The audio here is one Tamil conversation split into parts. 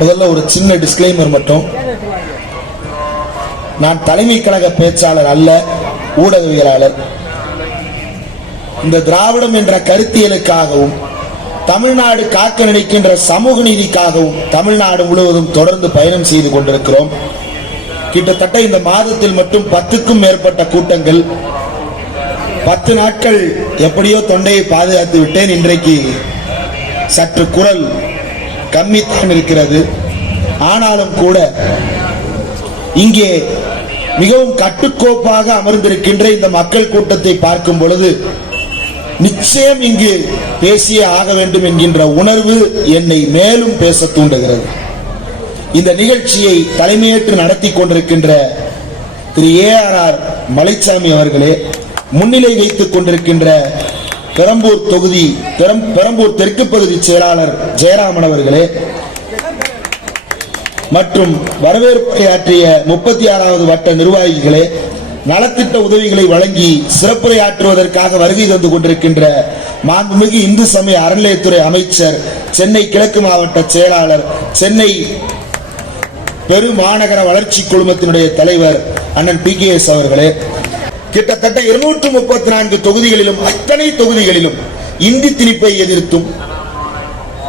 முதல்ல ஒரு சின்ன டிஸ்க்ளைமர் மட்டும். நான் தலைமை கழக பேச்சாளர் அல்ல, ஊடகவியலாளர். இந்த திராவிடம் என்ற கருத்தியலுக்காகவும் தமிழ்நாடு காக்க நினைக்கின்ற சமூக நீதிக்காகவும் தமிழ்நாடு முழுவதும் தொடர்ந்து பயணம் செய்து கொண்டிருக்கிறோம். கிட்டத்தட்ட இந்த மாதத்தில் மட்டும் 10க்கும் மேற்பட்ட கூட்டங்கள், 10 நாட்கள் எப்படியோ தொண்டையை பாதுகாத்து விட்டேன். இன்றைக்கு சற்று குரல் கம்மித்தான் இருக்கிறது. ஆனாலும் கூட இங்கே மிகவும் கட்டுக்கோப்பாக அமர்ந்திருக்கின்ற இந்த மக்கள் கூட்டத்தை பார்க்கும் பொழுது நிச்சயம் இங்கு பேசியே ஆக வேண்டும் என்கின்ற உணர்வு என்னை மேலும் பேச தூண்டுகிறது. இந்த நிகழ்ச்சியை தலைமையேற்று நடத்தி கொண்டிருக்கின்ற திரு ARR மலைச்சாமி அவர்களே, முன்னிலை வைத்துக் கொண்டிருக்கின்ற பெரம்பூர் தெற்கு பகுதி செயலாளர் ஜெயராமன் அவர்களே மற்றும் வரவேற்புரையாற்றிய 36வது வட்ட நிர்வாகிகளே, நலத்திட்ட உதவிகளை வழங்கி சிறப்புரையாற்றுவதற்காக வருகை தந்து கொண்டிருக்கின்ற மாண்புமிகு இந்து சமய அறநிலையத்துறை அமைச்சர், சென்னை கிழக்கு மாவட்ட செயலாளர், சென்னை பெருமாநகர வளர்ச்சி குழுமத்தினுடைய தலைவர் அண்ணன் PKS அவர்களே, கிட்டத்தட்ட 234 தொகுதிகளிலும் அத்தனை தொகுதிகளிலும் இந்தி திணிப்பை எதிர்த்தும்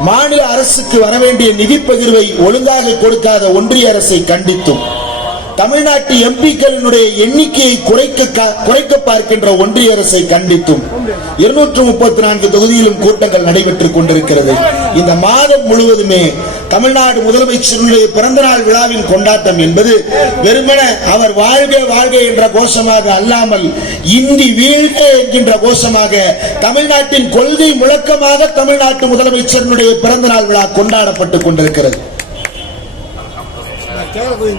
மாநில அரசுக்கு வரவேண்டிய நிதி பகிர்வை ஒழுங்காக கொடுக்காத ஒன்றிய அரசை கண்டித்தும் தமிழ்நாட்டு எம்பிக்களினுடைய எண்ணிக்கையை குறைக்க பார்க்கின்ற ஒன்றிய அரசை கண்டித்தும் 234 தொகுதியிலும் கூட்டங்கள் நடைபெற்றுக் கொண்டிருக்கிறது. இந்த மாதம் முழுவதுமே தமிழ்நாடு முதலமைச்சருடைய பிறந்தநாள் விழாவின் கொண்டாட்டம் என்பது வெறுமன அவர் வாழ்க வாழ்க என்ற கோஷமாக அல்லாமல் இந்தி வீழ்க என்கின்ற கோஷமாக தமிழ்நாட்டின் கொள்கை முழக்கமாக தமிழ்நாட்டு முதலமைச்சருடைய பிறந்தநாள் விழா கொண்டாடப்பட்டுக் கொண்டிருக்கிறது.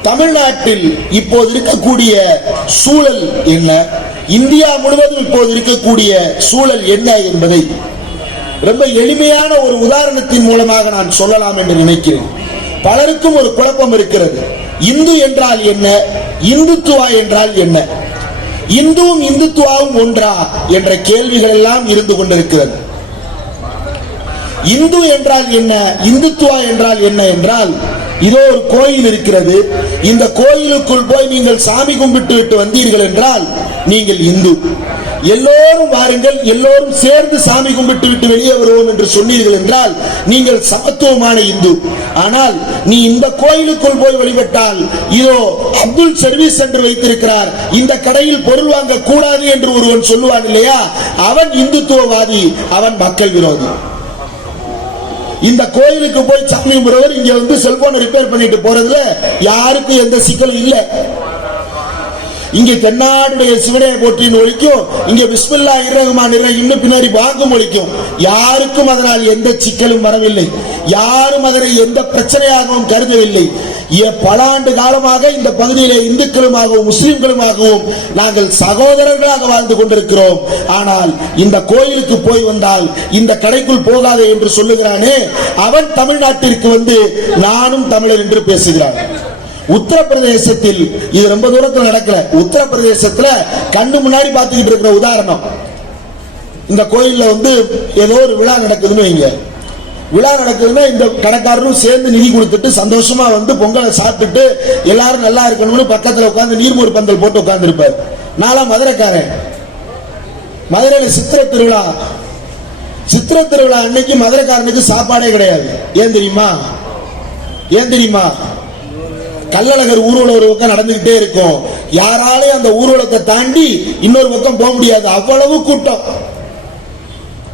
தமிழ்நாட்டில் இப்போது இருக்கக்கூடிய சூழல் என்ன, இந்தியா முழுவதும் இப்போது இருக்கக்கூடிய சூழல் என்ன என்பதை ரொம்ப எளிமையான ஒரு உதாரணத்தின் மூலமாக நான் சொல்லலாம் என்று நினைக்கிறேன். பலருக்கும் ஒரு குழப்பம் இருக்கிறது. இந்து என்றால் என்ன, இந்துத்துவா என்றால் என்ன, இந்துவும் இந்துத்துவாவும் ஒன்றா என்ற கேள்விகள் எல்லாம் இருந்து கொண்டிருக்கிறது. இந்து என்றால் என்ன, இந்துத்துவா என்றால் என்ன என்றால், இதோ ஒரு கோயில் இருக்கிறது, இந்த கோயிலுக்குள் போய் நீங்கள் சாமி கும்பிட்டு விட்டு வந்தீர்கள் என்றால் நீங்கள் இந்து. எல்லோரும் வாருங்கள், எல்லோரும் சேர்ந்து சாமி கும்பிட்டு விட்டு வெளியே வருவோம் என்று சொன்னீர்கள் என்றால் நீங்கள் சமத்துவமான இந்து. ஆனால் நீ இந்த கோயிலுக்குள் போய் வழிபட்டால், இதோ அப்துல் சர்வீஸ் சென்டர் வைத்திருக்கிறார், இந்த கடையில் பொருள் வாங்க கூடாது என்று ஒருவன் சொல்லுவான் இல்லையா, அவன் இந்துத்துவவாதி, அவன் மக்கள் விரோதி. இந்த கோயிலுக்கு போய் சாமி கும்பிடுறவர் இங்க வந்து செல்போனை ரிப்பேர் பண்ணிட்டு போறதுல யாருக்கும் எந்த சிக்கலும் இல்லை. இங்க தென்னாடுடைய சிவனையை போற்றின்னு ஒழிக்கும், இங்க பிஸ்மில்லாஹ் இர்ரஹ்மான் இர்ரஹீம்னு பின்னாடி வாங்கும் ஒழிக்கும். யாருக்கும் அதனால் எந்த சிக்கலும் வரவில்லை, யாரும் அதனை எந்த பிரச்சனையாகவும் கருதவில்லை. பல ஆண்டு காலமாக இந்த பகுதியிலே இந்துக்களுமாகவும் முஸ்லிம்களுமாகவும் நாங்கள் சகோதரர்களாக வாழ்ந்து கொண்டிருக்கிறோம். ஆனால் இந்த கோயிலுக்கு போய் வந்தால் இந்த கடைக்குள் போகாதே என்று சொல்லுகிறானே, அவன் தமிழ்நாட்டிற்கு வந்து நானும் தமிழர் என்று பேசுகிறான். உத்தரப்பிரதேசத்தில் இது ரொம்ப தூரத்தில் நடக்கல. உத்தரப்பிரதேசத்துல கண்ணு முன்னாடி பார்த்துக்கிட்டு இருக்கிற உதாரணம், இந்த கோயில்ல வந்து ஏதோ ஒரு விழா நடக்குதுன்னு வைங்க, விழா நடக்குதுன்னா இந்த கடைக்காரரும் சேர்ந்து நிதி கொடுத்துட்டு சந்தோஷமா வந்து பொங்கலை சாப்பிட்டுட்டு எல்லாரும் நல்லா இருக்கணும்னு பக்கத்துல உட்கார்ந்து நீர்மூர் பந்தல் போட்டு உட்கார்ந்து இருப்பார். நாளா மதுரைக்காரன், மதுரையில சித்திரை திருவிழா அன்னைக்கு மதுரைக்காரனுக்கு சாப்பாடே கிடையாது. ஏன் தெரியுமா? கள்ளழகர் ஊர்வலம் ஒரு பக்கம் நடந்துகிட்டே இருக்கும், யாராலையும் அந்த ஊர்வலத்தை தாண்டி இன்னொரு பக்கம் போக முடியாது.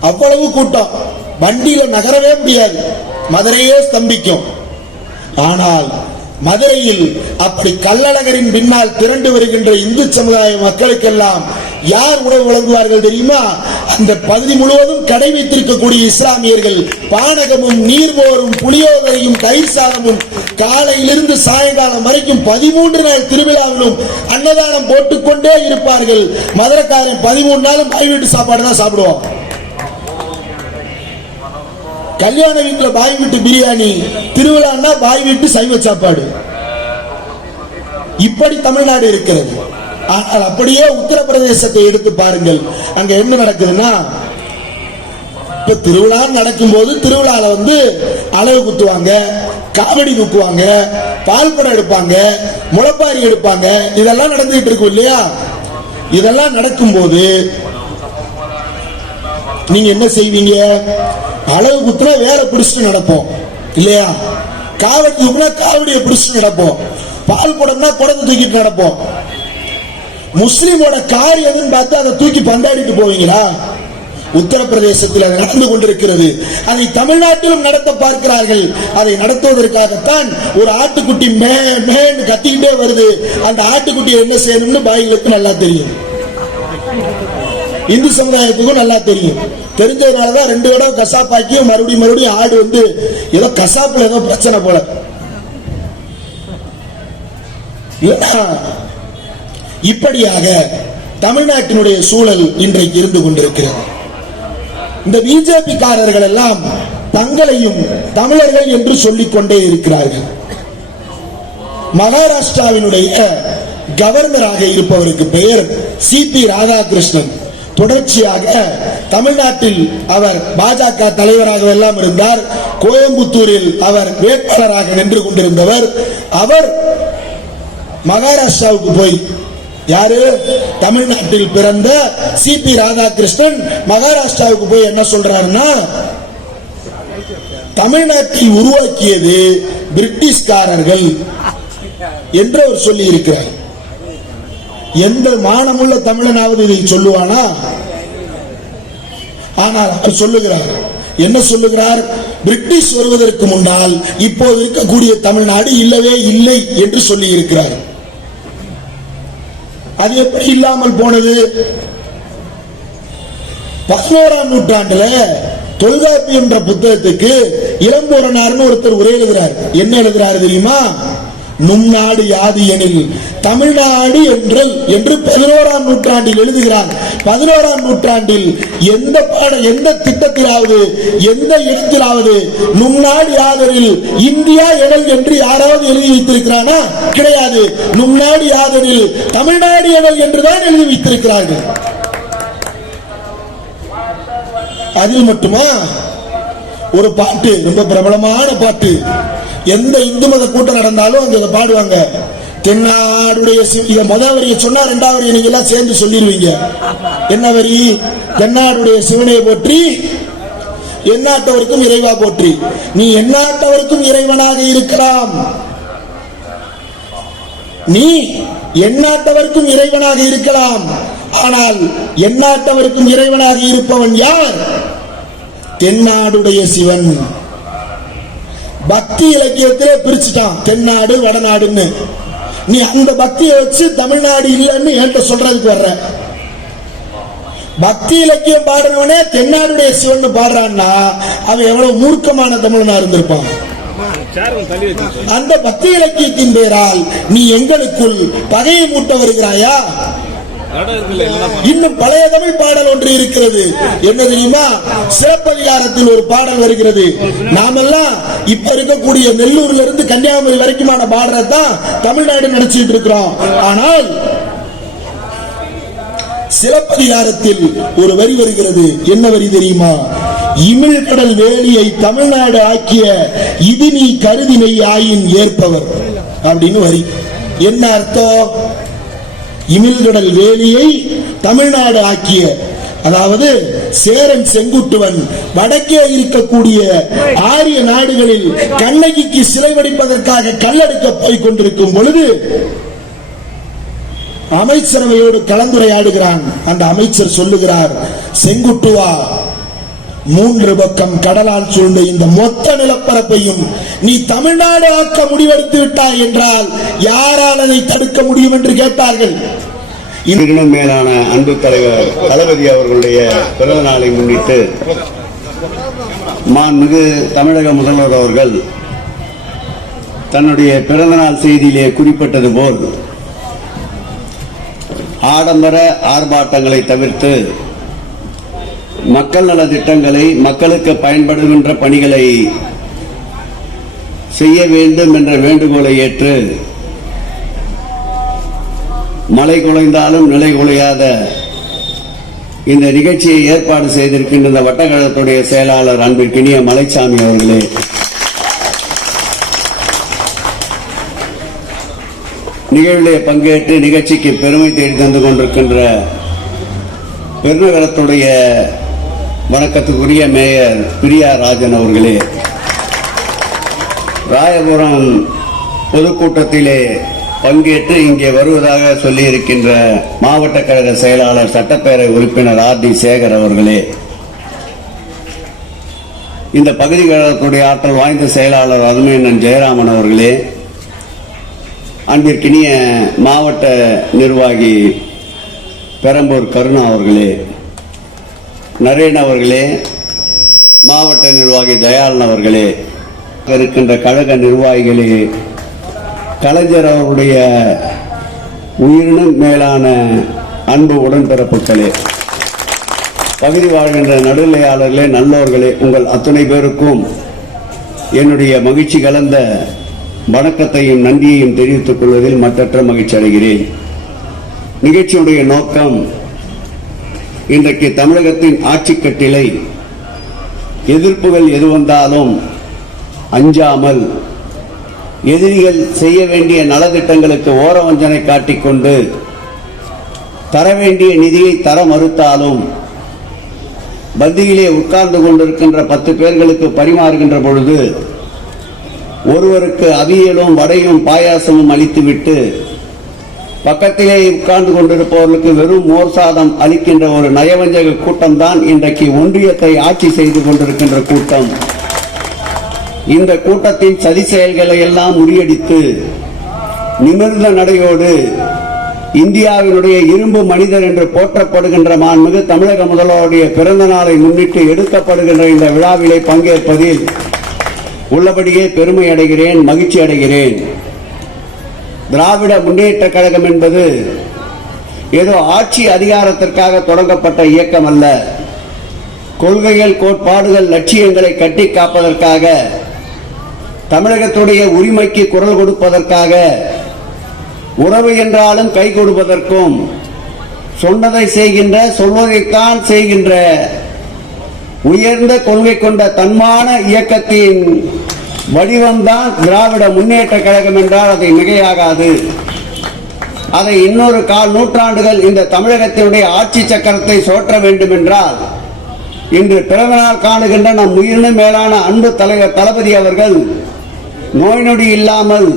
அவ்வளவு கூட்டம், வண்டியில நகரவே முடியாது, மதுரையே ஸ்தம்பிக்கும். ஆனால் மதுரையில் அப்படி கள்ளழகரின் பின்னால் திரண்டு வருகின்ற இந்து சமுதாய மக்களுக்கெல்லாம் யார் உணவு வழங்குவார்கள் தெரியுமா? அந்த பகுதி முழுவதும் கடை வைத்திருக்கக்கூடிய இஸ்லாமியர்கள் பானகமும் நீர்மோரும் புளியோதரையும் தயிர் சாதமும் காலையிலிருந்து சாயங்காலம் வரைக்கும் 13 நாள் திருவிழாவிலும் அன்னதானம் போட்டுக்கொண்டே இருப்பார்கள். மதுரைக்காரன் 13 நாளும் பாய் வீட்டு சாப்பாடு தான் சாப்பிடுவோம். கல்யாண வீட்டுல பாய் வீட்டு பிரியாணி, திருவிழான்னா பாய் வீட்டு சைவ சாப்பாடு. இப்படி தமிழ்நாடு இருக்கிறது. ஆனால் அப்படியே உத்தரப்பிரதேசத்தை எடுத்து பாருங்கள், அங்க என்ன நடக்குதுன்னா, இப்ப திருவிழா நடக்கும் போது திருவிழால வந்து அளவு குத்துவாங்க, காவடி தூக்குவாங்க, பால் குடம் எடுப்பாங்க, முளைப்பாரி எடுப்பாங்க. இதெல்லாம் நடந்துகிட்டு இருக்கும் இல்லையா? இதெல்லாம் நடக்கும்போது நீங்க என்ன செய்வீங்க? அளவு குத்துனா வேற பிடிச்சிட்டு நடப்போம் இல்லையா? காவடி தூக்குனா காவடியை பிடிச்சிட்டு நடப்போம். பால் குடம்னா குடத்தை தூக்கிட்டு நடப்போம். முஸ்லிமோட கார் எதுன்னு பார்த்து அதை தூக்கி பந்தாடிட்டு போவீங்களா? உத்தரப்பிரதேசத்தில் அது நடந்து கொண்டிருக்கிறது. அதை தமிழ்நாட்டிலும் நடத்த பார்க்கிறார்கள். அதை நடத்துவதற்காகத்தான் ஒரு ஆட்டுக்குட்டி மேன்னு கத்திக்கிட்டே வருது. அந்த ஆட்டுக்குட்டியை என்ன செய்யணும்னு பாய்களுக்கு நல்லா தெரியும், இந்து சமுதாயத்துக்கும் நல்லா தெரியும். தெரிஞ்சதுனாலதான் 2 தடவை கசாப்பாக்கியும் மறுபடியும் ஆடு வந்து ஏதோ கசாப்புல ஏதோ பிரச்சனை போல. இப்படியாக தமிழ்நாட்டினுடைய சூழல் இன்றைக்கு இருந்து கொண்டிருக்கிறது. இந்த பிஜேபி காரர்கள் எல்லாம் தங்களையும் தமிழர்கள் என்று சொல்லிக் கொண்டே இருக்கிறார்கள். மகாராஷ்டிராவினுடைய கவர்னராக இருப்பவருக்கு பெயர் சிபி ராதாகிருஷ்ணன். தொடர்ச்சியாக தமிழ்நாட்டில் அவர் பாஜக தலைவராக எல்லாம் இருந்தார். கோயம்புத்தூரில் அவர் வேட்பாளராக நின்று கொண்டிருந்தவர். அவர் மகாராஷ்டிராவுக்கு போய், யாரு? தமிழ்நாட்டில் பிறந்த சிபி ராதாகிருஷ்ணன் மகாராஷ்டிராவுக்கு போய் என்ன சொல்றாருன்னா, தமிழ்நாட்டை உருவாக்கியது பிரிட்டிஷ்காரர்கள் என்று அவர் சொல்லி இருக்கிறார். எந்த மானமுள்ள தமிழனாவது இதை சொல்லுவானா? ஆனால் அவர் சொல்லுகிறார். என்ன சொல்லுகிறார்? பிரிட்டிஷ் வருவதற்கு முன்னால் இப்போது இருக்கக்கூடிய தமிழ்நாடு இல்லவே இல்லை என்று சொல்லி இருக்கிறார். அது எப்படி இல்லாமல் போனது? 11ஆம் நூற்றாண்டுல தொல்காப்பியம் என்ற புத்தகத்துக்கு இளம்பூரணார்னு ஒருத்தர் உரை எழுதுறார். என்ன எழுதுறாரு தெரியுமா? நும் நாடு யாது எனில் தமிழ்நாடு என்று 11ஆம் நூற்றாண்டில் எழுதுகிறார். 11ஆம் நூற்றாண்டில் எந்த திட்டத்திலாவது எந்த இடத்திலாவது நும் நாடு யாதெனில் இந்தியா எனல் என்று யாராவது எழுதி வைத்திருக்கிறானா? கிடையாது. நும் நாடு யாதெனில் தமிழ்நாடு எனல் என்றுதான் எழுதி வைத்திருக்கிறார்கள். அதில் மட்டுமா? ஒரு பாட்டு, ரொம்ப பிரபலமான பாட்டு, எந்த இந்து மத கூட்டம் நடந்தாலும் அங்க பாடுவாங்க. தென்னாடுடைய இத முதல் வரியை சொன்னா 2வது வரியை நீங்க எல்லாம் சேர்ந்து சொல்லிடுவீங்க. என்ன வரி? தென்னாடுடைய சிவனை போற்றி எந்நாட்டவருக்கும் இறைவா போற்றி. நீ எந்நாட்டவருக்கும் இறைவனாக இருக்கலாம், நீ எந்நாட்டவருக்கும் இறைவனாக இருக்கலாம். ஆனால் எந்நாட்டவருக்கும் இறைவனாக இருப்பவன் யார்? தென்னாடுடைய சிவன். பக்தி இலக்கியத்திலே பிரிச்சுட்டான் தென்னாடு வடநாடுன்னு. நீ அந்த பக்தியை வச்சு தமிழ்நாடு இல்லைன்னு என்கிட்ட சொல்றதுக்கு வர்ற. பக்தி இலக்கியம் பாடுறவனே தென்னாடுடைய சிவன் பாடுறான்னா அவன் எவ்வளவு மூர்க்கமான தமிழனா இருந்திருப்பான். அந்த பக்தி இலக்கியத்தின் பேரால் நீ எங்களுக்குள் பகையை மூட்ட வருகிறாயா? இன்னும் பழைய தமிழ் பாடல் ஒன்று இருக்கிறது. என்ன தெரியுமா? சிலப்பதிகாரத்தில் ஒரு பாடல் வருகிறது. நாமெல்லாம் இப்ப இருக்கக்கூடிய நெல்லூர்ல இருந்து கன்னியாகுமரி வரைக்குமான பாடுறதான் தமிழ்நாடு நினைச்சிட்டு இருக்கிறோம். ஆனால் சிலப்பதிகாரத்தில் ஒரு வரி வருகிறது. என்ன வரி தெரியுமா? இமிழ் கடல் வேலியை தமிழ்நாடு ஆக்கிய இது நீ கருதினை ஆயின் ஏற்பவர் அப்படின்னு வரி. என்ன அர்த்தம்? இமிழ்கடல் வேலியை தமிழ்நாடு ஆக்கிய, அதாவது சேரன் செங்குட்டுவன் வடக்கே இருக்கக்கூடிய ஆரிய நாடுகளில் கண்ணகிக்கு சிலை வடிப்பதற்காக கல்லெடுக்க போய் கொண்டிருக்கும் பொழுது அமைச்சரவையோடு கலந்துரையாடுகிறான். அந்த அமைச்சர் சொல்லுகிறார், செங்குட்டுவா, 3 பக்கம் கடலால் சூழ்ந்த இந்த மொத்த நிலப்பரப்பையும் நீ தமிழ்நாடு ஆக்க முடிவெடுத்து விட்டாய் என்றால் யாரால் அதை தடுக்க முடியும் என்று கேட்டார்கள். இன்னும் மேலான அன்பு தலைவர் தளபதி அவர்களுடைய பிறந்த நாளை முன்னிட்டு மாண்புமிகு தமிழக முதல்வர் அவர்கள் தன்னுடைய பிறந்தநாள் செய்தியிலே குறிப்பிட்டது போல் ஆடம்பர ஆர்ப்பாட்டங்களை தவிர்த்து மக்கள் நல திட்டங்களை, மக்களுக்கு பயன்படுகின்ற பணிகளை செய்ய வேண்டும் என்ற வேண்டுகோளை ஏற்று மலை குலைந்தாலும் நிலை குலையாத இந்த நிகழ்ச்சியை ஏற்பாடு செய்திருக்கின்ற இந்த வட்டக்கழகத்துடைய செயலாளர் அன்பிற்கினிய மலைச்சாமி அவர்களே, நிகழ்விலே பங்கேற்று நிகழ்ச்சிக்கு பெருமை தேடி தந்து கொண்டிருக்கின்ற பெருநகரத்துடைய வணக்கத்துக்குரிய மேயர் பிரியா ராஜன் அவர்களே, ராயபுரம் பொதுக்கூட்டத்திலே பங்கேற்று இங்கே வருவதாக சொல்லியிருக்கின்ற மாவட்ட கழக செயலாளர் சட்டப்பேரவை உறுப்பினர் R.D. சேகர் அவர்களே, இந்த பகுதி கழகத்துடைய ஆற்றல் வாய்ந்த செயலாளர் அருமையண்ணன் ஜெயராமன் அவர்களே, அன்பிற்கினிய மாவட்ட நிர்வாகி பெரம்பூர் கருணா அவர்களே, நரேன் அவர்களே, மாவட்ட நிர்வாகி தயாளன் அவர்களே, இருக்கின்ற கழக நிர்வாகிகளே, கலைஞர் அவருடைய உயிரினும் மேலான அன்பு உடன்பிறப்புகளே, பகுதி வாழ்கின்ற நடுநிலையாளர்களே, நல்லோர்களே, உங்கள் அத்தனை பேருக்கும் என்னுடைய மகிழ்ச்சி கலந்த வணக்கத்தையும் நன்றியையும் தெரிவித்துக் கொள்வதில் மற்றற்ற மகிழ்ச்சி அடைகிறேன். நிகழ்ச்சியுடைய நோக்கம் இன்றைக்கு தமிழகத்தின் ஆட்சி கட்டிலை எதிர்ப்புகள் எது வந்தாலும் அஞ்சாமல் எதிரிகள் செய்ய வேண்டிய நலத்திட்டங்களுக்கு ஓரவஞ்சனை காட்டிக்கொண்டு தர வேண்டிய நிதியை தர மறுத்தாலும் பந்தியிலே உட்கார்ந்து கொண்டிருக்கின்ற 10 பேர்களுக்கு பரிமாறுகின்ற பொழுது ஒருவருக்கு அவியலும் வடையும் பாயாசமும் அளித்துவிட்டு பக்கத்திலே உட்கார்ந்து கொண்டிருப்பவர்களுக்கு வெறும் மோர் சாதம் அளிக்கின்ற ஒரு நயவஞ்சக கூட்டம் தான் இன்றைக்கு ஒன்றியத்தை ஆட்சி செய்து கொண்டிருக்கின்ற கூட்டம். இந்த கூட்டத்தின் சதி செயல்களை எல்லாம் முறியடித்து நிமிர்ந்த நடையோடு இந்தியாவினுடைய இரும்பு மனிதர் என்று போற்றப்படுகின்ற மாண்புமிகு தமிழக முதல்வருடைய பிறந்த நாளை முன்னிட்டு எடுக்கப்படுகின்ற இந்த விழாவிலே பங்கேற்பதில் உள்ளபடியே பெருமை அடைகிறேன், மகிழ்ச்சி அடைகிறேன். திராவிட முன்னேற்ற கழகம் என்பது ஏதோ ஆட்சி அதிகாரத்திற்காக தொடங்கப்பட்ட இயக்கம் அல்ல. கொள்கைகள், கோட்பாடுகள், லட்சியங்களை கட்டி காப்பதற்காக, தமிழகத்துடைய உரிமைக்கு குரல் கொடுப்பதற்காக, உறவு என்றாலும் கை கொடுப்பதற்கும், சொன்னதை செய்கின்ற, சொல்வதைத்தான் செய்கின்ற உயர்ந்த கொள்கை கொண்ட தன்மான இயக்கத்தின் வடிவம்தான் திராவிட முன்னேற்ற கழகம் என்றால் அதை மிகையாகாது. அதை இன்னொரு 1/4 நூற்றாண்டுகள் இந்த தமிழகத்தினுடைய ஆட்சி சக்கரத்தை சோற்ற வேண்டும் என்றால் இன்று பிறந்தநாள் காணுகின்ற நம் உயிரினும் மேலான அன்பு தலைவர் தளபதி அவர்கள் நோய் நொடி இல்லாமல்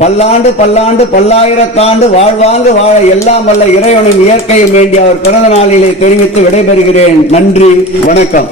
பல்லாண்டு பல்லாயிரத்தாண்டு வாழ்வாங்கு வாழ எல்லாம் வல்ல இறைவனின் இயற்கையும் வேண்டி அவர் பிறந்த நாளிலே தெரிவித்து விடைபெறுகிறேன். நன்றி, வணக்கம்.